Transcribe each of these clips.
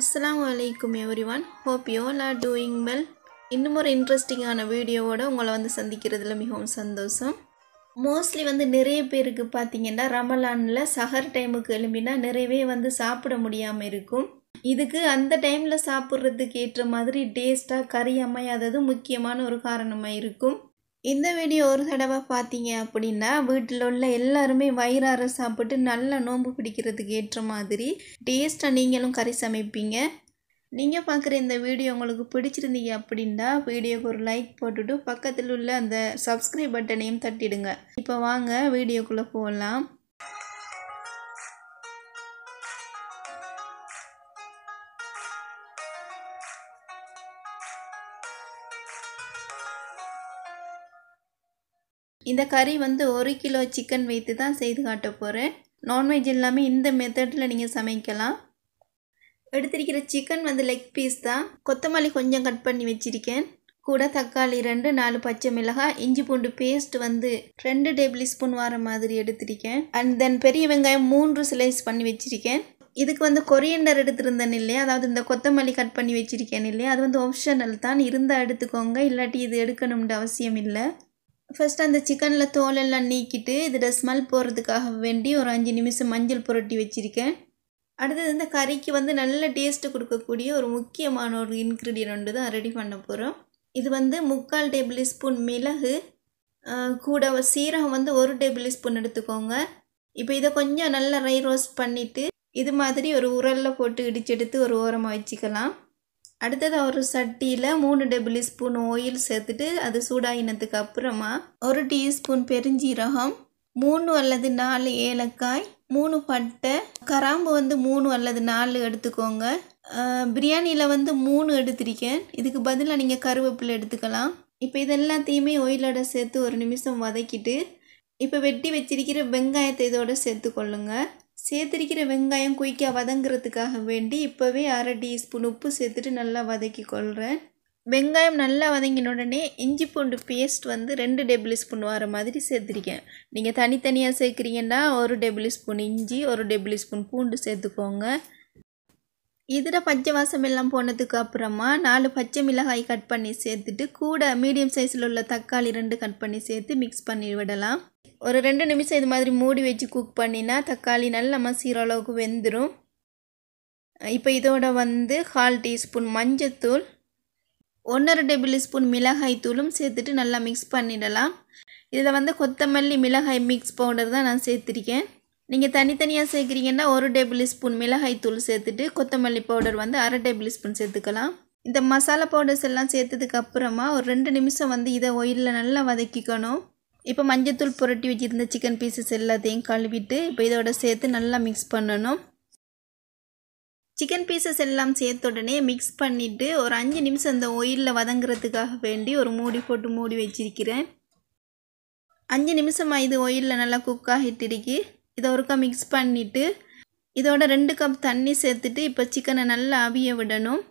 Assalamu alaikum everyone. Hope you all are doing well. இன்னும் ஒரு இன்ட்ரெஸ்டிங்கான வீடியோவோட உங்களை வந்து சந்திக்கிறதுல மிகவும் சந்தோஷம். மோஸ்ட்லி வந்து நிறைய பேருக்கு பார்த்தீங்கன்னா ரமலானில் சஹர் டைமுக்கு எழும்பினா நிறையவே வந்து சாப்பிட முடியாமல் இருக்கும். இதுக்கு அந்த டைமில் சாப்பிட்றதுக்கு ஏற்ற மாதிரி டேஸ்ட்டாக கறி அமையாதது முக்கியமான ஒரு காரணமாக இருக்கும். இந்த வீடியோ ஒரு தடவை பார்த்தீங்க அப்படின்னா வீட்டில் உள்ள எல்லாருமே வயிறார சாப்பிட்டு நல்லா நோன்பு பிடிக்கிறதுக்கு ஏற்ற மாதிரி டேஸ்ட்டாக நீங்களும் கறி சமைப்பீங்க. நீங்கள் பார்க்குற இந்த வீடியோ உங்களுக்கு பிடிச்சிருந்தீங்க அப்படின்னா வீடியோக்கு ஒரு லைக் போட்டுட்டு பக்கத்தில் உள்ள அந்த சப்ஸ்கிரைப் பட்டனையும் தட்டிடுங்க. இப்போ வாங்க வீடியோக்குள்ளே போகலாம். இந்த கறி வந்து 1 கிலோ சிக்கன் வைத்து தான் செய்து காட்ட போகிறேன். நான்வெஜ் எல்லாமே இந்த மெத்தடில் நீங்கள் சமைக்கலாம். எடுத்திருக்கிற சிக்கன் வந்து லெக் பீஸ் தான். கொத்தமல்லி கொஞ்சம் கட் பண்ணி வச்சுருக்கேன். கூட தக்காளி 2, 4 பச்சை மிளகாய், இஞ்சி பூண்டு பேஸ்ட் வந்து 2 டேபிள் ஸ்பூன் வர மாதிரி எடுத்திருக்கேன். அண்ட் தென் பெரிய வெங்காயம் 3 ஸ்லைஸ் பண்ணி வச்சுருக்கேன். இதுக்கு வந்து கொரியண்டர் எடுத்துருந்தேன் இல்லையா, அதாவது இந்த கொத்தமல்லி கட் பண்ணி வச்சுருக்கேன் இல்லையா, அது வந்து ஆப்ஷனல் தான். இருந்தால் எடுத்துக்கோங்க, இல்லாட்டி இது எடுக்கணும்னு அவசியம் இல்லை. ஃபஸ்ட்டு அந்த சிக்கனில் தோலெல்லாம் நீக்கிட்டு இதோட ஸ்மெல் போகிறதுக்காக வேண்டி ஒரு 5 நிமிஷம் மஞ்சள் புரட்டி வச்சுருக்கேன். அடுத்தது இந்த கறிக்கு வந்து நல்ல டேஸ்ட்டு கொடுக்கக்கூடிய ஒரு முக்கியமான ஒரு இன்க்ரீடியன்ட் தான் ரெடி பண்ண போகிறோம். இது வந்து 3/4 டேபிள் ஸ்பூன் மிளகு, கூட சீரகம் வந்து 1 டேபிள் ஸ்பூன் எடுத்துக்கோங்க. இப்போ இதை கொஞ்சம் நல்லா ரை ரோஸ்ட் பண்ணிவிட்டு இது மாதிரி ஒரு உரலில் போட்டு இடிச்செடுத்து ஒரு ஓரமாக வச்சுக்கலாம். அடுத்தது ஒரு சட்டியில் 3 டேபிள் ஸ்பூன் ஆயில் சேர்த்துட்டு அது சூடாகினதுக்கு அப்புறமா 1 டீஸ்பூன் பெருஞ்சீரகம், 3 அல்லது 4 ஏலக்காய், 3 பட்டை, கிராம்பு வந்து 3 அல்லது 4 எடுத்துக்கோங்க. பிரியாணியில் வந்து 3 எடுத்திருக்கேன். இதுக்கு பதிலாக நீங்கள் கருவேப்பிலை எடுத்துக்கலாம். இப்போ இதெல்லாத்தையுமே ஆயிலோட சேர்த்து 1 நிமிஷம் வதக்கிட்டு இப்போ வெட்டி வச்சிருக்கிற வெங்காயத்தை இதோட சேர்த்துக்கொள்ளுங்க. சேர்த்துருக்கிற வெங்காயம் குயிக்காக வதங்கிறதுக்காக வேண்டி இப்போவே 1/2 டீஸ்பூன் உப்பு சேர்த்துட்டு நல்லா வதக்கி கொள்கிறேன். வெங்காயம் நல்லா வதங்கின உடனே இஞ்சி பூண்டு பேஸ்ட் வந்து 2 டேபிள் ஸ்பூன் வர மாதிரி சேர்த்துருக்கேன். நீங்கள் தனித்தனியாக சேர்க்குறீங்கன்னா 1 டேபிள் ஸ்பூன் இஞ்சி, 1 டேபிள் ஸ்பூன் பூண்டு சேர்த்துக்கோங்க. இதில் பச்சை வாசம் எல்லாம் போனதுக்கு அப்புறமா 4 பச்சை மிளகாய் கட் பண்ணி சேர்த்துட்டு கூட மீடியம் சைஸில் உள்ள தக்காளி 2 கட் பண்ணி சேர்த்து மிக்ஸ் பண்ணி விடலாம். ஒரு 2 நிமிஷம் இது மாதிரி மூடி வச்சு குக் பண்ணினா தக்காளி நல்லா மசிகிற அளவுக்கு வெந்துடும். இப்போ இதோட வந்து 1/4 டீஸ்பூன் மஞ்சத்தூள், 1/2 டேபிள் ஸ்பூன் மிளகாய் தூளும் சேர்த்துட்டு நல்லா மிக்ஸ் பண்ணிடலாம். இதில் வந்து கொத்தமல்லி மிளகாய் மிக்ஸ் பவுடர் தான் நான் சேர்த்துருக்கேன். நீங்கள் தனித்தனியாக சேர்க்குறீங்கன்னா 1 டேபிள் ஸ்பூன் மிளகாய் தூள் சேர்த்துட்டு கொத்தமல்லி பவுடர் வந்து 1/2 டேபிள் ஸ்பூன் சேர்த்துக்கலாம். இந்த மசாலா பவுடர்ஸ் எல்லாம் சேர்த்ததுக்கு அப்புறமா ஒரு 2 நிமிஷம் வந்து இதை ஆயிலில் நல்லா வதக்கிக்கணும். இப்போ மஞ்சத்தூள் புரட்டி வச்சுருந்த சிக்கன் பீசஸ் எல்லாத்தையும் கழுவிட்டு இப்போ இதோட சேர்த்து நல்லா மிக்ஸ் பண்ணணும். சிக்கன் பீசஸ் எல்லாம் சேர்த்த உடனே மிக்ஸ் பண்ணிவிட்டு ஒரு 5 நிமிஷம் இந்த ஆயிலில் வதங்குறதுக்காக வேண்டி ஒரு மூடி போட்டு மூடி வச்சிருக்கிறேன். 5 நிமிஷமாக இது ஆயிலில் நல்லா குக் ஆகிட்டு இருக்கு. இதை ஒருக்கா மிக்ஸ் பண்ணிவிட்டு இதோட 2 கப் தண்ணி சேர்த்துட்டு இப்போ சிக்கனை நல்லா அவிய விடணும்.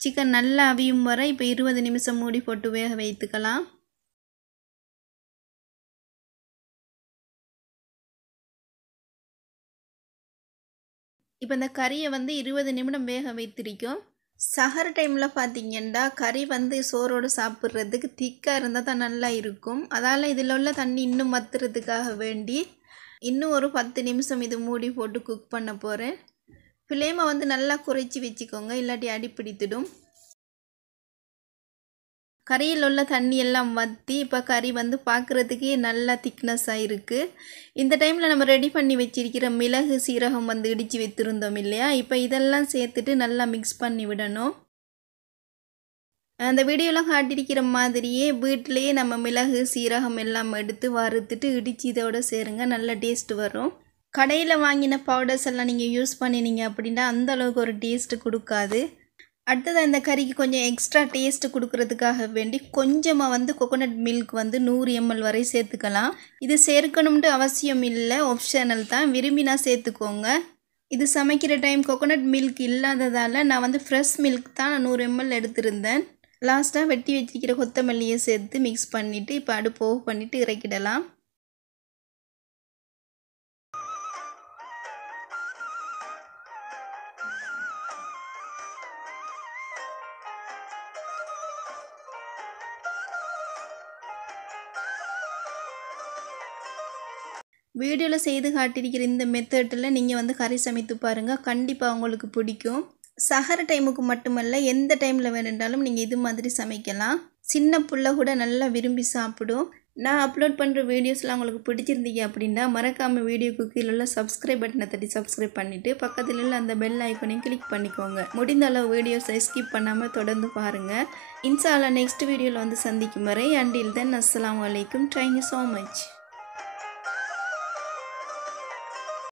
சிக்கன் நல்லா அவியும் வர இப்போ 20 நிமிஷம் மூடி போட்டு வேக வைத்துக்கலாம். இப்போ இந்த கறியை வந்து 20 நிமிடம் வேக வைத்திருக்கோம். சஹர் டைமில் பார்த்தீங்கன்னா கறி வந்து சோறோடு சாப்பிட்றதுக்கு திக்காக இருந்தால் தான் நல்லா இருக்கும். அதால் இதில் உள்ள தண்ணி இன்னும் வத்துறதுக்காக வேண்டி இன்னும் ஒரு 10 நிமிஷம் இது மூடி போட்டு குக் பண்ண போகிறேன். ஃப்ளேமை வந்து நல்லா குறைச்சி வச்சுக்கோங்க, இல்லாட்டி அடிப்பிடித்துடும். கறியில் உள்ள தண்ணி எல்லாம் வற்றி இப்போ கறி வந்து பார்க்குறதுக்கே நல்லா திக்னஸ்ஸாக இருக்குது. இந்த டைமில் நம்ம ரெடி பண்ணி வச்சிருக்கிற மிளகு சீரகம் வந்து இடித்து வைத்திருந்தோம் இல்லையா, இப்போ இதெல்லாம் சேர்த்துட்டு நல்லா மிக்ஸ் பண்ணி விடணும். அந்த வீடியோவில் காட்டியிருக்கிற மாதிரியே வீட்டிலையே நம்ம மிளகு சீரகம் எல்லாம் எடுத்து வறுத்துட்டு இடித்து இதோட சேருங்க, நல்ல டேஸ்ட் வரும். கடையில் வாங்கின பவுடர்ஸ் எல்லாம் நீங்கள் யூஸ் பண்ணினீங்க அப்படின்னா அந்தளவுக்கு ஒரு டேஸ்ட்டு கொடுக்காது. அடுத்தது இந்த கறிக்கு கொஞ்சம் எக்ஸ்ட்ரா டேஸ்ட்டு கொடுக்கறதுக்காக வேண்டி கொஞ்சமாக வந்து கோகோனட் மில்க் வந்து 100 ml வரை சேர்த்துக்கலாம். இது சேர்க்கணும்னு அவசியம் இல்லை, ஆப்ஷனல் தான், விரும்பினா சேர்த்துக்கோங்க. இது சமைக்கிற டைம் கோகோனட் மில்க் இல்லாததால் நான் வந்து ஃப்ரெஷ் மில்க் தான் 100 ml எடுத்திருந்தேன். லாஸ்ட்டாக வெட்டி வச்சிருக்கிற கொத்தமல்லியை சேர்த்து மிக்ஸ் பண்ணிவிட்டு இப்போ அடுப்பு ஆஃப் பண்ணிவிட்டு இறக்கிடலாம். வீடியோவில் செய்து காட்டியிருக்கிற இந்த மெத்தடில் நீங்கள் வந்து கறி சமைத்து பாருங்கள், கண்டிப்பாக உங்களுக்கு பிடிக்கும். சஹர டைமுக்கு மட்டுமல்ல, எந்த டைமில் வேணுன்றாலும் நீங்கள் இது மாதிரி சமைக்கலாம். சின்ன புள்ள கூட நல்லா விரும்பி சாப்பிடும். நான் அப்லோட் பண்ணுற வீடியோஸ்லாம் உங்களுக்கு பிடிச்சிருந்தீங்க அப்படின்னா மறக்காமல் வீடியோக்கு கீழே உள்ள சப்ஸ்கிரைப் பட்டனை தட்டி சப்ஸ்கிரைப் பண்ணிவிட்டு பக்கத்தில் உள்ள அந்த பெல் ஐக்கனையும் கிளிக் பண்ணிக்கோங்க. முடிந்த அளவு வீடியோஸை ஸ்கிப் பண்ணாமல் தொடர்ந்து பாருங்கள். இன்ஷா அல்லாஹ் நெக்ஸ்ட் வீடியோவில் வந்து சந்திக்கும் வரை அண்டில் தென் அஸ்ஸலாமு அலைக்கும். Thank you so much.